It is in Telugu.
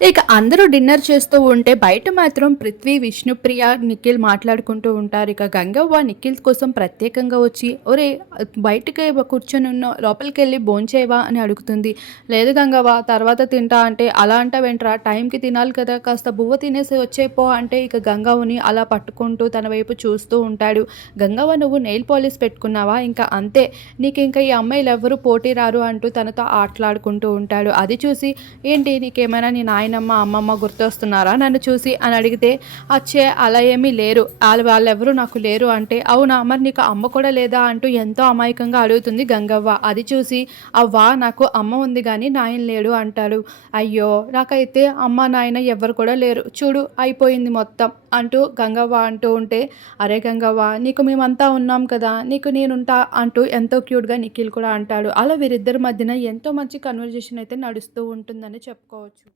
ఇక అందరూ డిన్నర్ చేస్తూ ఉంటే బయట మాత్రం పృథ్వీ విష్ణుప్రియ నిఖిల్ మాట్లాడుకుంటూ ఉంటారు. ఇక గంగవ్వ నిఖిల్ కోసం ప్రత్యేకంగా వచ్చి ఒరే బయటకి కూర్చొని ఉన్న లోపలికి వెళ్ళి భోంచేవా అని అడుగుతుంది. లేదు గంగవ్వ తర్వాత తింటా అంటే అలా అంటావేంట్రా? టైంకి తినాలి కదా కాస్త బువ్వ తినేసి వచ్చేపో అంటే ఇక గంగవ్వని అలా పట్టుకుంటూ తన వైపు చూస్తూ ఉంటాడు. గంగవ్వ నువ్వు నెయిల్ పాలిష్ పెట్టుకున్నావా? ఇంకా అంతే. నీకు ఇంకా ఈ అమ్మాయిలు ఎవరు పోటీ రారు అంటూ తనతో ఆటలాడుకుంటూ ఉంటాడు. అది చూసి ఏంటి నీకేమైనా నీ నాయనమ్మ అమ్మమ్మ గుర్తొస్తున్నారా? నన్ను చూసి అని అడిగితే అచ్చే అలా ఏమీ లేరు. వాళ్ళ వాళ్ళెవరూ నాకు లేరు అంటే అవునా? మరి నీకు అమ్మ కూడా లేదా అంటూ ఎంతో అమాయకంగా అడుగుతుంది గంగవ్వ. అది చూసి అవ్వా నాకు అమ్మ ఉంది కానీ నాయన లేడు అంటాడు. అయ్యో నాకైతే అమ్మ నాయన ఎవరు కూడా లేరు. చూడు అయిపోయింది మొత్తం అంటూ గంగవ్వ అంటూ ఉంటే అరే గంగవ్వ నీకు మేమంతా ఉన్నాం కదా నీకు నేనుంటా అంటూ ఎంతో క్యూట్గా నిఖిల్ కూడా అంటాడు. అలా వీరిద్దరి మధ్యన ఎంతో మంచి కన్వర్జేషన్ అయితే నడుస్తూ ఉంటుందని చెప్పుకోవచ్చు.